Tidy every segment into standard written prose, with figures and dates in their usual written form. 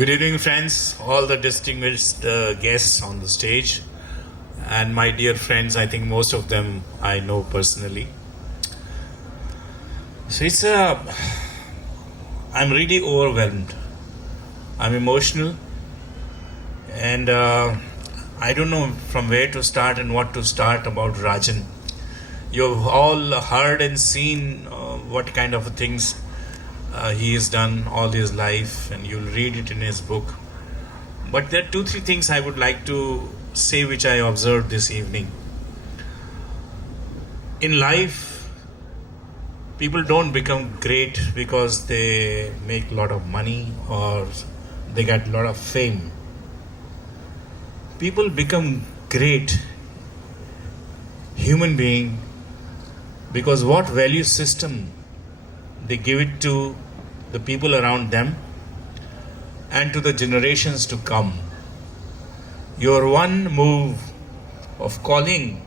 Good evening, friends, all the distinguished guests on the stage, and my dear friends. I think most of them I know personally. So I'm really overwhelmed. I'm emotional, and I don't know from where to start and what to start about Rajan. You've all heard and seen what kind of things he has done all his life, and you'll read it in his book. But there are two, three things I would like to say which I observed this evening. In life, people don't become great because they make a lot of money or they get a lot of fame. People become great human being because what value system they give it to the people around them and to the generations to come. Your one move of calling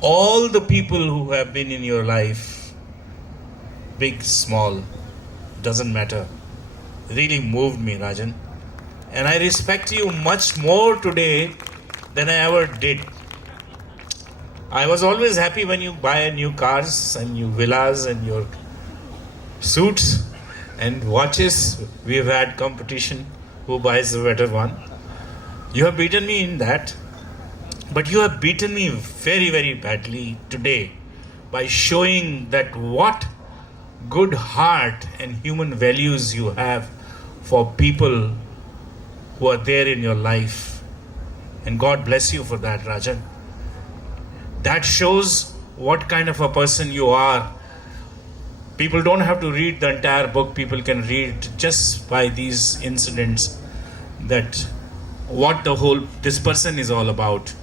all the people who have been in your life, big, small, doesn't matter, really moved me, Rajan. And I respect you much more today than I ever did. I was always happy when you buy new cars and new villas and your suits and watches. We've had competition who buys the better one. You have beaten me in that, but you have beaten me very, very badly today by showing that what good heart and human values you have for people who are there in your life. And God bless you for that, Rajan. That shows what kind of a person you are. People don't have to read the entire book. People can read just by these incidents that what this person is all about.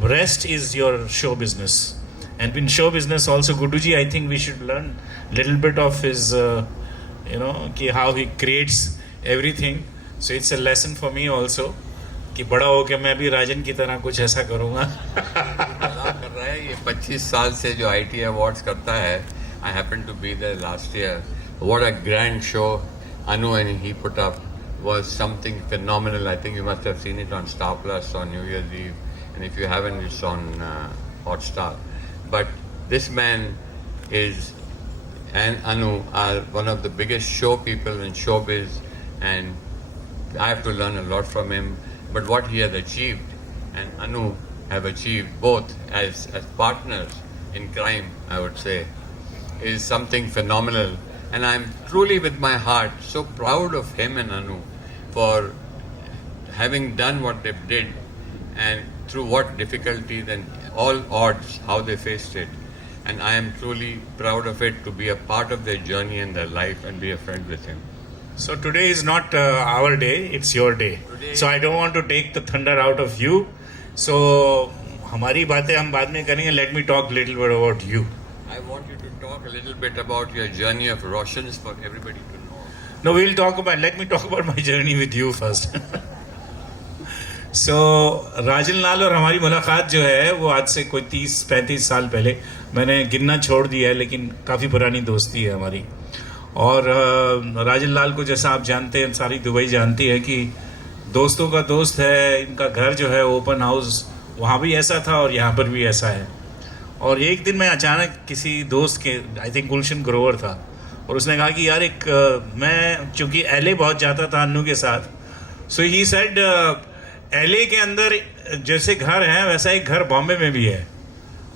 Rest is your show business. And in show business also, Guduji, I think we should learn a little bit of his, how he creates everything. So it's a lesson for me also. कि बड़ा हो के मैं भी राजन की तरह कुछ ऐसा करूँगा. कर रहा है ये 25 साल से जो IT अवार्ड्स करता है. I happened to be there last year. What a grand show Anu and he put up was something phenomenal. I think you must have seen it on Star Plus on New Year's Eve, and if you haven't, it's on Hotstar. But this man and Anu are one of the biggest show people in showbiz, and I have to learn a lot from him. But what he has achieved and Anu have achieved both as partners in crime, I would say, is something phenomenal. And I'm truly with my heart so proud of him and Anu for having done what they did and through what difficulties and all odds, how they faced it. And I am truly proud of it to be a part of their journey and their life and be a friend with him. So today is not our day, it's your day. So I don't want to take the thunder out of you. So हमारी बातें हम बाद में करेंगे. Let me talk a little bit about you. I want you to talk a little bit about your journey of Roshans for everybody to know. No, let me talk about my journey with you first. So राजन लाल और हमारी मुलाकात जो है वो आज से कोई 30-35 साल पहले, मैंने गिनना छोड़ दिया है, लेकिन काफ़ी पुरानी दोस्ती है हमारी. और राजन लाल को जैसा आप जानते हैं, सारी दुबई जानती है कि दोस्तों का दोस्त है. इनका घर जो है ओपन हाउस, वहाँ भी ऐसा था और यहाँ पर भी ऐसा है. और एक दिन मैं अचानक किसी दोस्त के, आई थिंक गुलशन ग्रोवर था, और उसने कहा कि यार मैं चूँकि LA बहुत जाता था अन्नू के साथ, सो ही सेड LA के अंदर जैसे घर है वैसा एक घर बॉम्बे में भी है.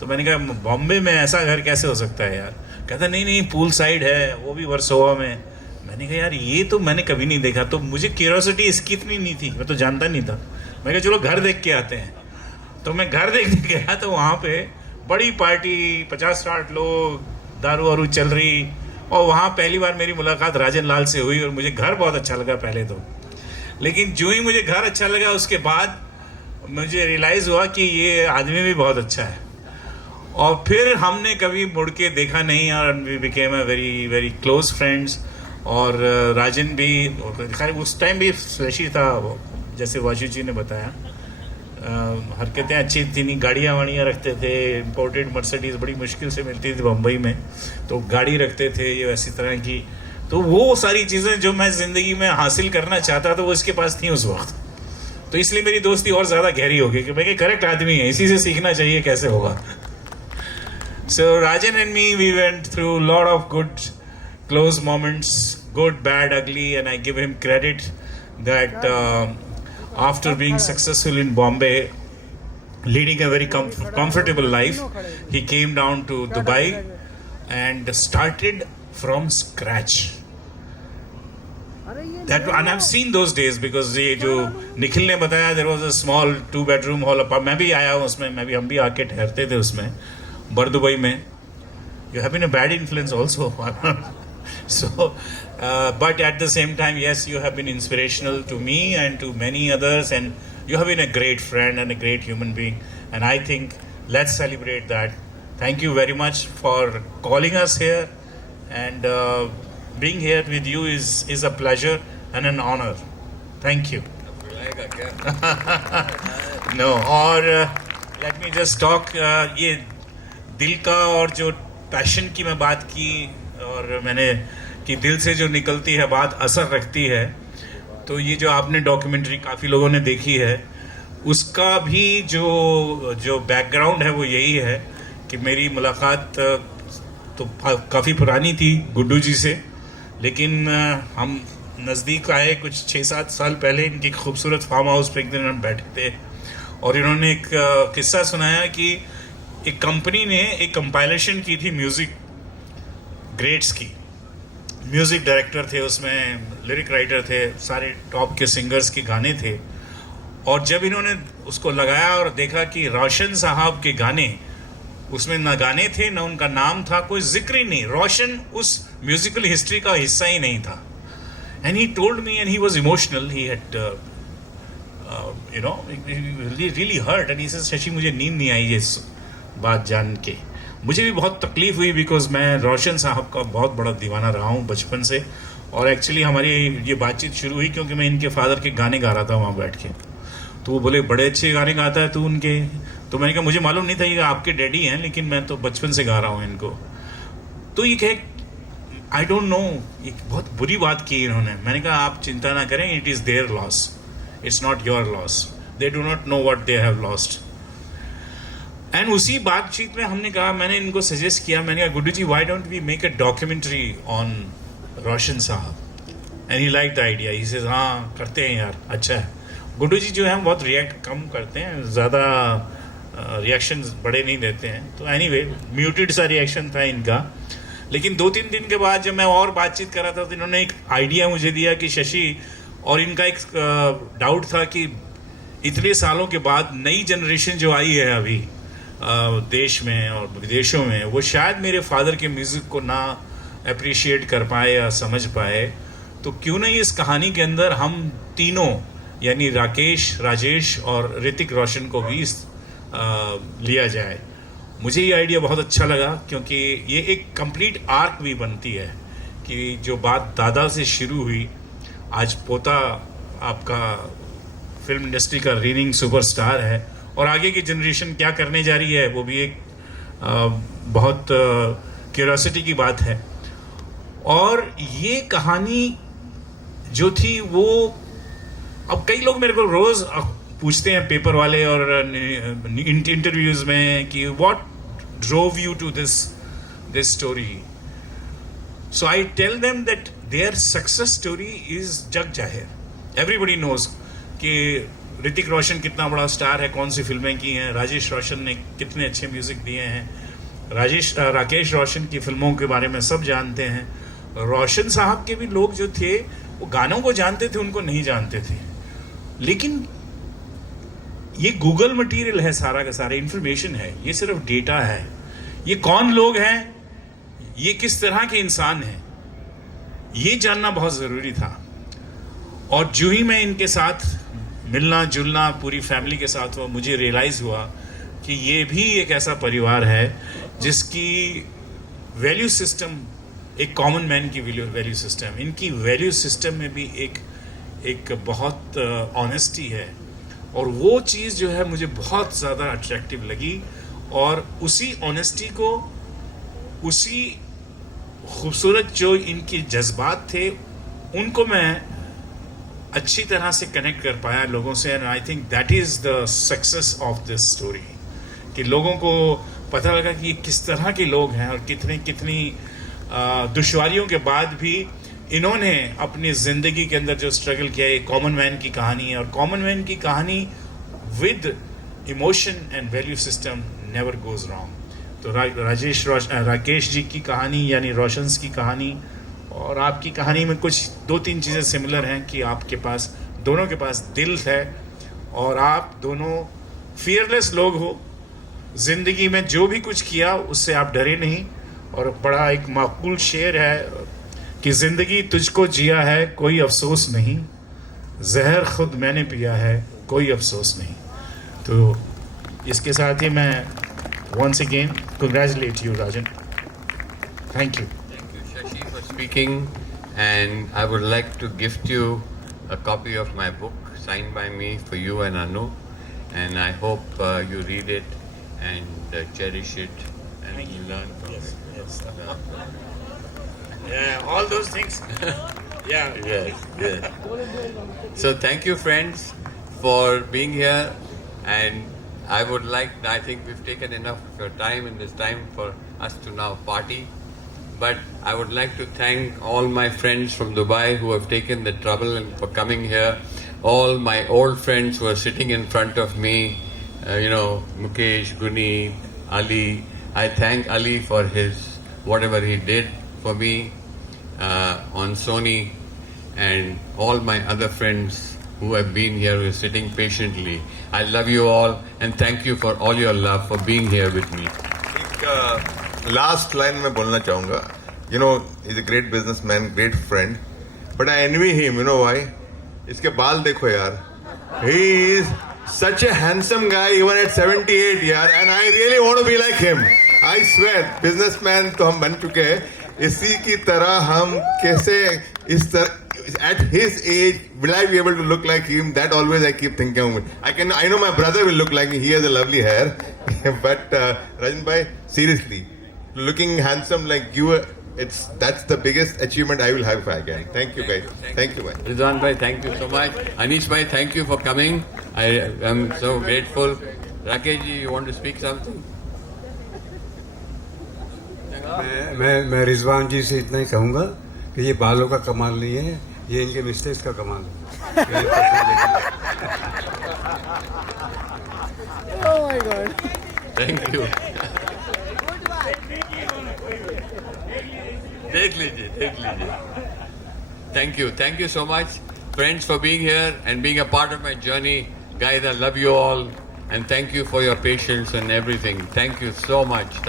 तो मैंने कहा बॉम्बे में ऐसा घर कैसे हो सकता है यार. कहता नहीं पूल साइड है, वो भी वर्सोवा में. मैंने कहा यार ये तो मैंने कभी नहीं देखा. तो मुझे क्यूरियोसिटी इसकी इतनी नहीं थी, मैं तो जानता नहीं था. मैं कहा चलो घर देख के आते हैं. तो मैं घर देखने गया तो वहाँ पे बड़ी पार्टी, 50-60 लोग, दारू वारू चल रही. और वहाँ पहली बार मेरी मुलाकात राजन लाल से हुई और मुझे घर बहुत अच्छा लगा पहले तो. लेकिन जो ही मुझे घर अच्छा लगा उसके बाद मुझे रियलाइज़ हुआ कि ये आदमी भी बहुत अच्छा है. और फिर हमने कभी मुड़ के देखा नहीं और we became a very very close friends. और राजन भी उस टाइम भी फ्लैशी था, जैसे वाशु जी ने बताया. हरकतें अच्छी थी, नहीं गाड़ियाँ वाड़ियाँ रखते थे. इम्पोर्टेड मर्सिडीज़ बड़ी मुश्किल से मिलती थी बम्बई में, तो गाड़ी रखते थे. ये वैसी तरह की तो वो सारी चीज़ें जो मैं ज़िंदगी में हासिल करना चाहता था वो इसके पास थी उस वक्त, तो इसलिए मेरी दोस्ती और ज़्यादा गहरी हो गई कि भाई करेक्ट आदमी है, इसी से सीखना चाहिए कैसे होगा. So Rajan and me, we went through a lot of good, close moments, good, bad, ugly, and I give him credit that after being successful in Bombay, leading a very comfortable life, he came down to Dubai and started from scratch. That, and I've seen those days because ये जो निखिल ने बताया, there was a small 2-bedroom hall apartment. मैं भी आया हूँ उसमें, हम भी आके ठहरते थे उसमें बरदुबई में. You have been a bad influence also. So, but at the same time, yes, you have been inspirational to me and to many others, and you have been a great friend and a great human being. And I think let's celebrate that. Thank you very much for calling us here, and being here with you is a pleasure and an honor. Thank you. No, और let me just talk. ये दिल का और जो passion की मैं बात की, और मैंने कि दिल से जो निकलती है बात असर रखती है, तो ये जो आपने डॉक्यूमेंट्री काफ़ी लोगों ने देखी है, उसका भी जो बैकग्राउंड है वो यही है कि मेरी मुलाकात तो काफ़ी पुरानी थी गुड्डू जी से, लेकिन हम नज़दीक आए कुछ 6-7 साल पहले. इनकी खूबसूरत फार्म हाउस पे एक दिन हम बैठे थे और इन्होंने एक किस्सा सुनाया कि एक कंपनी ने एक कंपाइलेशन की थी म्यूज़िक ग्रेट्स की. म्यूज़िक डायरेक्टर थे उसमें, लिरिक राइटर थे, सारे टॉप के सिंगर्स के गाने थे. और जब इन्होंने उसको लगाया और देखा कि रोशन साहब के गाने उसमें ना गाने थे ना उनका नाम था, कोई जिक्र ही नहीं, रोशन उस म्यूजिकल हिस्ट्री का हिस्सा ही नहीं था. And he told me and he was emotional, he had really hurt, and he said Shashi मुझे नींद नहीं आई इस बात जान के. मुझे भी बहुत तकलीफ हुई बिकॉज मैं रोशन साहब का बहुत बड़ा दीवाना रहा हूँ बचपन से. और एक्चुअली हमारी ये बातचीत शुरू हुई क्योंकि मैं इनके फादर के गाने गा रहा था वहाँ बैठ के. तो वो बोले बड़े अच्छे गाने गाता है तू उनके. तो मैंने कहा मुझे मालूम नहीं था ये आपके डैडी हैं, लेकिन मैं तो बचपन से गा रहा हूँ इनको. तो ये कहे आई डोंट नो, ये बहुत बुरी बात की इन्होंने. मैंने कहा आप चिंता ना करें, it is there loss, it's not your loss. They do not know what they have lost. And उसी बातचीत में हमने कहा, मैंने इनको सजेस्ट किया, मैंने कहा Guddu ji why don't we make a documentary on Roshan Sahab. And he like the idea. He says हाँ करते हैं यार, अच्छा है. गुड्डू जी जो है बहुत रिएक्ट कम करते हैं, ज़्यादा रिएक्शन बड़े नहीं देते हैं. तो एनीवे म्यूटेड सा रिएक्शन था इनका. लेकिन 2-3 दिन के बाद जब मैं और बातचीत कर रहा था तो इन्होंने एक आइडिया मुझे दिया कि शशि, और इनका एक डाउट था कि इतने सालों के बाद नई जनरेशन जो आई है अभी देश में और विदेशों में, वो शायद मेरे फादर के म्यूज़िक को ना अप्रिशिएट कर पाए या समझ पाए. तो क्यों नहीं इस कहानी के अंदर हम तीनों यानी राकेश, राजेश और ऋतिक रोशन को भी लिया जाए. मुझे ये आइडिया बहुत अच्छा लगा क्योंकि ये एक कंप्लीट आर्क भी बनती है कि जो बात दादा से शुरू हुई, आज पोता आपका फिल्म इंडस्ट्री का रीनिंग सुपरस्टार है और आगे की जनरेशन क्या करने जा रही है वो भी एक बहुत क्यूरियोसिटी की बात है. और ये कहानी जो थी वो, अब कई लोग मेरे को रोज़ पूछते हैं पेपर वाले और इंटरव्यूज में कि what drove you to this story. So I tell them that their success story is जग जाहिर. एवरीबडी नोज कि ऋतिक रोशन कितना बड़ा स्टार है, कौन सी फिल्में की हैं, राजेश रोशन ने कितने अच्छे म्यूजिक दिए हैं, राकेश रोशन की फिल्मों के बारे में सब जानते हैं. रोशन साहब के भी लोग जो थे वो गानों को जानते थे, उनको नहीं जानते थे. लेकिन ये गूगल मटेरियल है, सारा का सारा इंफॉर्मेशन है, ये सिर्फ डेटा है. ये कौन लोग हैं, ये किस तरह के इंसान हैं, ये जानना बहुत ज़रूरी था. और जो ही मैं इनके साथ मिलना जुलना पूरी फैमिली के साथ हुआ, मुझे रियलाइज़ हुआ कि ये भी एक ऐसा परिवार है जिसकी वैल्यू सिस्टम एक कॉमन मैन की वैल्यू सिस्टम, इनकी वैल्यू सिस्टम में भी एक बहुत ऑनेस्टी है. और वो चीज़ जो है मुझे बहुत ज़्यादा अट्रैक्टिव लगी. और उसी ऑनेस्टी को, उसी खूबसूरत जो इनके जज्बात थे उनको मैं अच्छी तरह से कनेक्ट कर पाया लोगों से, and I think that is the success of this story, कि लोगों को पता लगा कि ये किस तरह के लोग हैं और कितनी दुश्वारियों के बाद भी इन्होंने अपनी ज़िंदगी के अंदर जो स्ट्रगल किया, ये कॉमन मैन की कहानी है, और कॉमन मैन की कहानी with emotion and value system never goes wrong. तो राकेश जी की कहानी यानी रोशंस की कहानी और आपकी कहानी में कुछ 2-3 चीज़ें सिमिलर हैं कि आपके पास दोनों के पास दिल है और आप दोनों फियरलेस लोग हो। ज़िंदगी में जो भी कुछ किया उससे आप डरे नहीं, और बड़ा एक माकूल शेर है कि ज़िंदगी तुझको जिया है कोई अफसोस नहीं, जहर खुद मैंने पिया है कोई अफसोस नहीं। तो इसके साथ ही मैं once again congratulate you, Rajan. Thank you. Thank you, Shashi, for speaking. And I would like to gift you a copy of my book signed by me for you and Anu. And I hope you read it and cherish it and learn from it. Yes. Yeah, all those things. Yeah. Yes. So thank you, friends, for being here. And I think we've taken enough of your time in this time for us to now party. But I would like to thank all my friends from Dubai who have taken the trouble and for coming here. All my old friends who are sitting in front of me, Mukesh, Guni, Ali. I thank Ali for whatever he did for me on Sony, and all my other friends who have been here, who are sitting patiently. I love you all and thank you for all your love for being here with me. एक last line में बोलना चाहूँगा. he's a great businessman, great friend, but I envy him. You know why? इसके बाल देखो यार. He is such a handsome guy even at 78 यार, and I really want to be like him. I swear, businessman तो हम बन चुके हैं. इसी की तरह हम कैसे इस तरह at his age will I be able to look like him? That always I keep thinking. I know my brother will look like me. He has a lovely hair, but Rajan bhai, seriously, looking handsome like you, that's the biggest achievement I will have if I can. Thank you guys. Thank you bhai. Rizwan bhai, thank you so much. Anish bhai, thank you for coming. I am so grateful. Rakesh ji, you want to speak something? मैं रिजवान जी से इतना ही कहूँगा कि ये बालों का कमाल नहीं है, ये इनके मिस्टेक्स का कमाल है. Oh my God. Thank you. देख लीजिए. Thank you so much, friends, for being here and being a part of my journey. Guys, I love you all and thank you for your patience and everything. Thank you so much.